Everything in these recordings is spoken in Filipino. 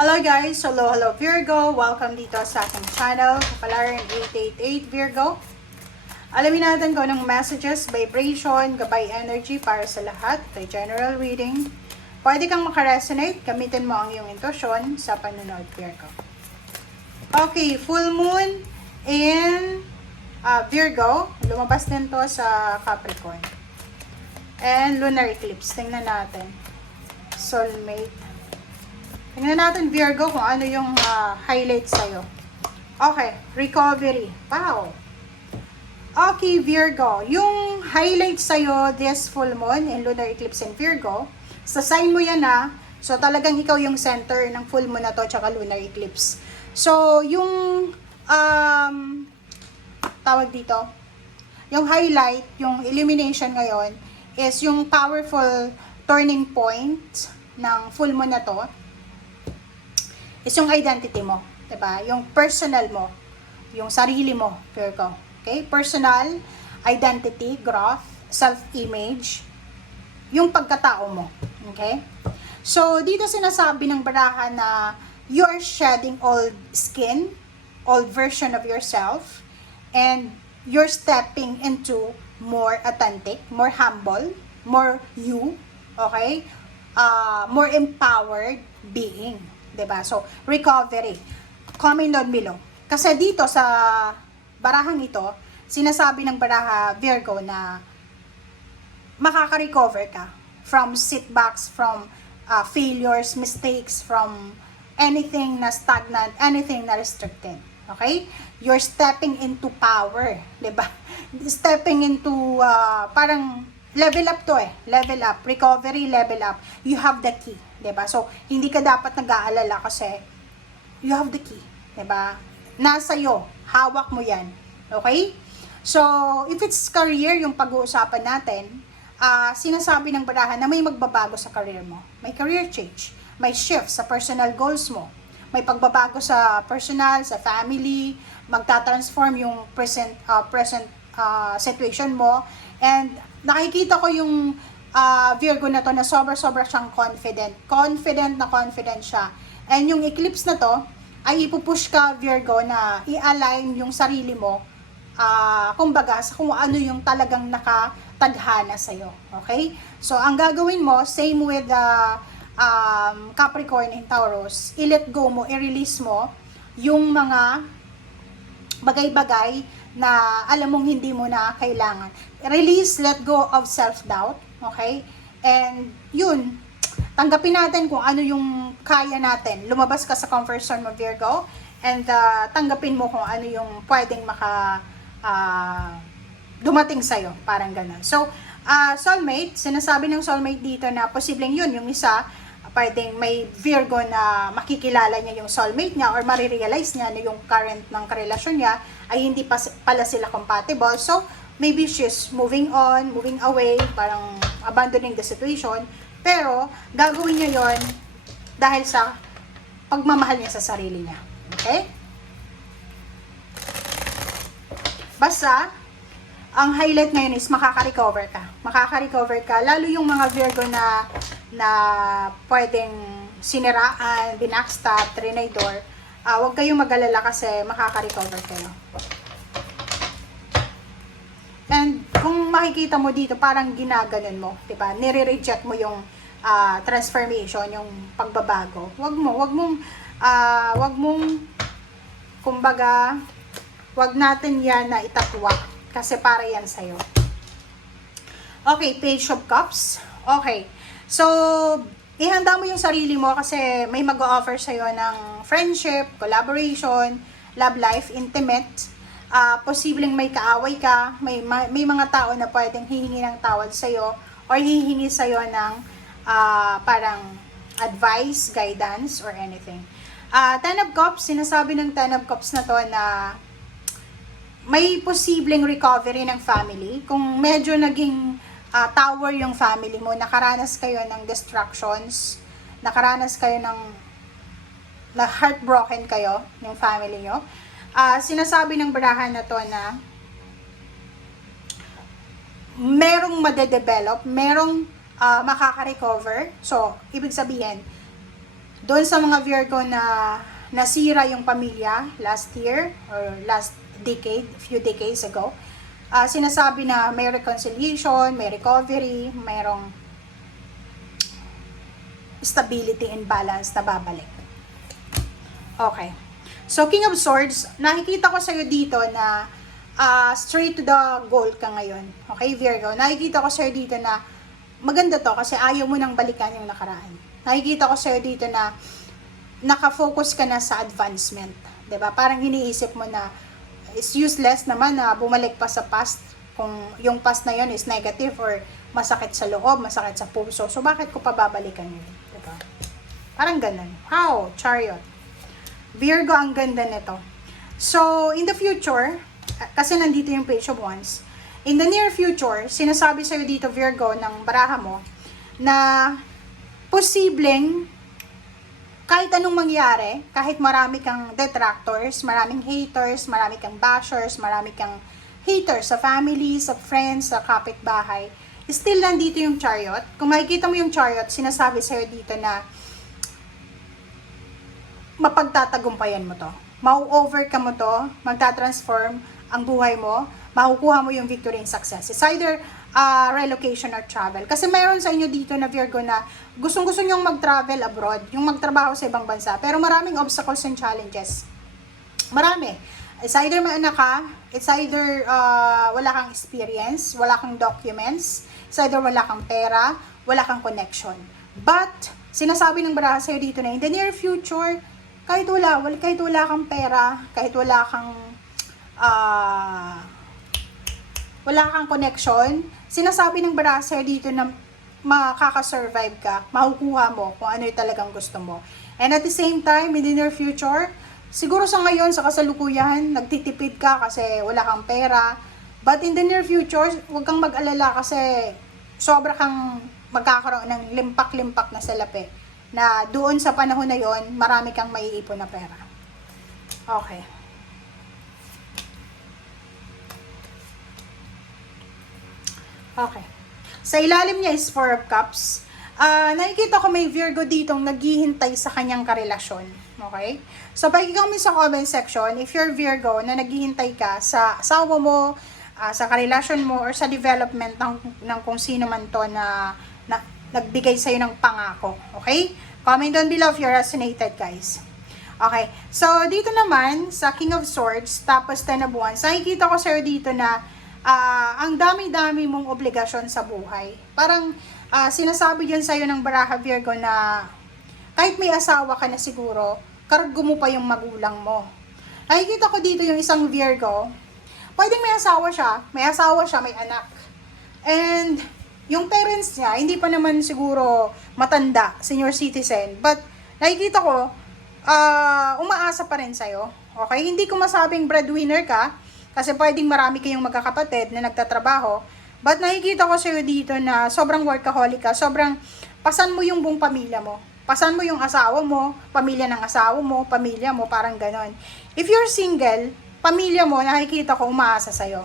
Hello guys! Hello Virgo! Welcome dito sa aking channel, Kapalaran 888 Virgo. Alamin natin kung anong messages, vibration, gabay energy para sa lahat. Kay general reading. Pwede kang makaresonate, gamitin mo ang iyong intuition sa panonood Virgo. Okay, full moon in Virgo. Lumabas din to sa Capricorn. And lunar eclipse. Tingnan natin. Soulmate. Tingnan natin Virgo kung ano yung highlight sa'yo. Okay, recovery. Wow! Okay Virgo, yung highlight sa'yo this full moon and lunar eclipse in Virgo, sa sign mo yan so talagang ikaw yung center ng full moon na to tsaka lunar eclipse. So, yung tawag dito, yung highlight, yung illumination ngayon is yung powerful turning point ng full moon na to is yung identity mo, 'di ba? Yung personal mo, yung sarili mo, Virgo. Okay? Personal, identity, growth, self-image, yung pagkatao mo. Okay? So, dito sinasabi ng baraha na you are shedding old skin, old version of yourself, and you're stepping into more authentic, more humble, more you, okay? More empowered being. Diba? So, recovery. Comment down below. Kasi dito sa barahang ito, sinasabi ng baraha Virgo na makaka-recover ka from setbacks, from failures, mistakes, from anything na stagnant, anything na restricted. Okay? You're stepping into power. Diba? Stepping into parang level up to level up, recovery, level up. You have the key. 'Di ba? So, hindi ka dapat nag-aalala kasi you have the key, 'di ba? Nasa iyo, hawak mo 'yan. Okay? So, if it's career yung pag-uusapan natin, sinasabi ng barahan na may magbabago sa career mo. May career change, may shift sa personal goals mo. May pagbabago sa personal, sa family, magta-transform yung present situation mo. And nakikita ko yung Virgo na to na sobra-sobra siyang confident. Confident siya. And yung eclipse na to, ay ipupush ka Virgo na i-align yung sarili mo, kumbaga, sa kung ano yung talagang nakatadhana sa'yo. Okay? So, ang gagawin mo, same with Capricorn and Taurus, i-let go mo, i-release mo yung mga bagay-bagay na alam mong hindi mo na kailangan. Release, let go of self-doubt. Okay? And yun, tanggapin natin kung ano yung kaya natin. Lumabas ka sa comfort zone mo, Virgo, and tanggapin mo kung ano yung pwedeng dumating sa'yo. Parang ganun. So, soulmate, sinasabi ng soulmate dito na posibleng yun, yung isa, pwedeng may Virgo na makikilala niya yung soulmate niya or marirealize niya na yung current ng karelasyon niya ay hindi pa pala sila compatible. So, maybe she's moving on, moving away, parang abandoning the situation. Pero, gagawin niya yon dahil sa pagmamahal niya sa sarili niya. Okay? Basta, ang highlight ngayon is makaka-recover ka. Makaka-recover ka. Lalo yung mga Virgo na pwedeng siniraan, binackstab, trinidor. Huwag kayong mag-alala kasi makaka-recover kayo. And kung makikita mo dito, parang ginaganon mo, 'di ba? Nire-reject mo yung transformation, yung pagbabago. Wag mong kumbaga, wag natin 'yan na itatwa kasi para 'yan sa iyo. Okay, Page of Cups. Okay. So, ihanda mo yung sarili mo kasi may mag-o-offer sa iyo ng friendship, collaboration, love life, intimate. Posibleng may kaaway ka, may mga tao na pwedeng hihingi ng tawad sa'yo or hihingi sa'yo ng parang advice, guidance, or anything. Ten of Cups, sinasabi ng Ten of Cups na to na may posibleng recovery ng family. Kung medyo naging tower yung family mo, nakaranas kayo ng distractions, nakaranas kayo ng heartbroken kayo, yung family nyo, sinasabi ng barahan na to na merong madedevelop, merong makaka-recover. So, ibig sabihin, Doon sa mga Virgo na nasira yung pamilya last year or last decade, few decades ago, sinasabi na may reconciliation, may recovery, mayroong stability and balance na babalik. Okay. So, King of Swords, nakikita ko sa'yo dito na straight to the goal ka ngayon. Okay, Virgo? Nakikita ko sa'yo dito na maganda to kasi ayaw mo nang balikan yung nakaraan. Nakikita ko sa'yo dito na nakafocus ka na sa advancement. 'Di ba? Parang iniisip mo na it's useless naman na bumalik pa sa past kung yung past na yon is negative or masakit sa loob, masakit sa puso. So, bakit ko pa babalikan yun? 'Di ba? Parang ganun. How? Chariot. Virgo, ang ganda nito. So, in the future, kasi nandito yung Page of Wands, in the near future, sinasabi sa'yo dito, Virgo, ng baraha mo, na posibleng kahit anong mangyari, kahit marami kang detractors, maraming haters, marami kang bashers, marami kang haters sa family, sa friends, sa kapitbahay, still nandito yung Chariot. Kung makikita mo yung Chariot, sinasabi sa'yo dito na mapagtatagumpayan mo to. Mau-overcome mo to, magta-transform ang buhay mo, makukuha mo yung victory and success. It's either relocation or travel. Kasi mayroon sa inyo dito na Virgo na gustong-gusto nyong mag-travel abroad, yung magtrabaho sa ibang bansa, pero maraming obstacles and challenges. Marami. It's either may anak ka, it's either wala kang experience, wala kang documents, it's either wala kang pera, wala kang connection. But, sinasabi ng baraha sa'yo dito na in the near future, kahit wala kang pera, kahit wala kang connection, sinasabi ng baraha sa'yo dito na makaka-survive ka, makukuha mo kung ano yung talagang gusto mo. And at the same time, in the near future, siguro sa ngayon, sa kasalukuyan, nagtitipid ka kasi wala kang pera. But in the near future, huwag kang mag-alala kasi sobra kang magkakaroon ng limpak-limpak na salapi. Na doon sa panahon na yon, marami kang maiipon na pera. Okay. Okay. Sa ilalim niya is Four of Cups. Nakikita ko may Virgo ditong naghihintay sa kanyang karelasyon. Okay? So, pag-comment sa comment section, if you're Virgo na naghihintay ka sa asawa mo, sa karelasyon mo, or sa development ng kung sino man to na nagbigay sa'yo ng pangako. Okay? Comment down below if you resonated, guys. Okay. So, dito naman, sa King of Swords, tapos Ten of Wands, nakikita ko sa'yo dito na ang dami-dami mong obligasyon sa buhay. Parang sinasabi dyan sa'yo ng baraha, Virgo, na kahit may asawa ka na siguro, kargo mo pa yung magulang mo. Nakikita ko dito yung isang Virgo, pwedeng may asawa siya, may anak. And yung parents niya, hindi pa naman siguro matanda, senior citizen. But, nakikita ko, umaasa pa rin sa'yo. Okay? Hindi ko masabing breadwinner ka, kasi pwedeng marami kayong magkakapatid na nagtatrabaho. But, nakikita ko sa'yo dito na sobrang workaholic ka, sobrang pasan mo yung buong pamilya mo. Pasan mo yung asawa mo, pamilya ng asawa mo, pamilya mo, parang ganon. If you're single, pamilya mo, nakikita ko, umaasa sa'yo.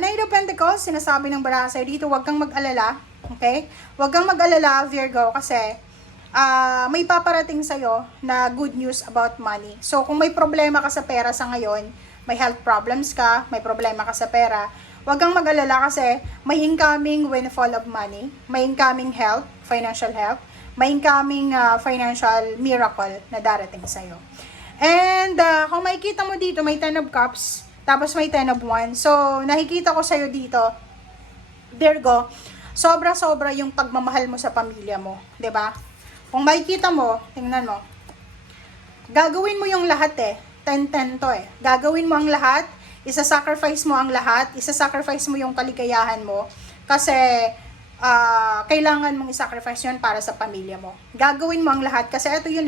Knight of Pentacles, sinasabi ng baraha sa'yo dito, huwag kang mag-alala, okay? Huwag kang mag-alala, Virgo, kasi may paparating sa'yo na good news about money. So, kung may problema ka sa pera sa ngayon, may health problems ka, may problema ka sa pera, huwag kang mag-alala kasi may incoming windfall of money, may incoming health, financial health, may incoming financial miracle na darating sa'yo. And, kung makikita mo dito, may Ten of Cups, tapos may Ten of Wands. So, nakikita ko sa'yo dito, Virgo, sobra-sobra yung pagmamahal mo sa pamilya mo. 'Di ba? Kung makikita mo, tingnan mo, gagawin mo yung lahat 10-10 to Gagawin mo ang lahat, isa-sacrifice mo ang lahat, isa-sacrifice mo yung kaligayahan mo, kasi kailangan mong i-sacrifice yun para sa pamilya mo. Gagawin mo ang lahat, kasi ito yun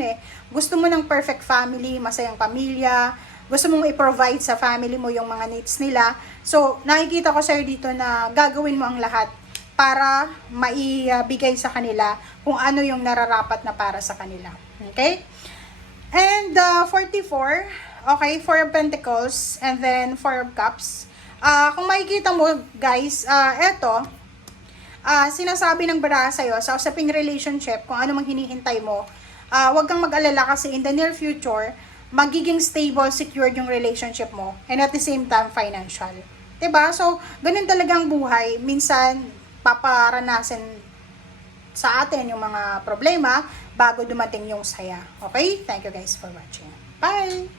gusto mo ng perfect family, masayang pamilya, gusto mong i-provide sa family mo yung mga needs nila. So, nakikita ko sa'yo dito na gagawin mo ang lahat para maibigay sa kanila kung ano yung nararapat na para sa kanila. Okay? And 44, okay, Four of Pentacles, and then Four of Cups. Kung makikita mo, guys, sinasabi ng baraha sa'yo, sa usaping relationship, kung ano mang hinihintay mo, Huwag kang mag-alala kasi in the near future, magiging stable, secured yung relationship mo, and at the same time, financial. 'Di ba? So, ganun talagang buhay. Minsan, paparanasin sa atin yung mga problema bago dumating yung saya. Okay? Thank you guys for watching. Bye!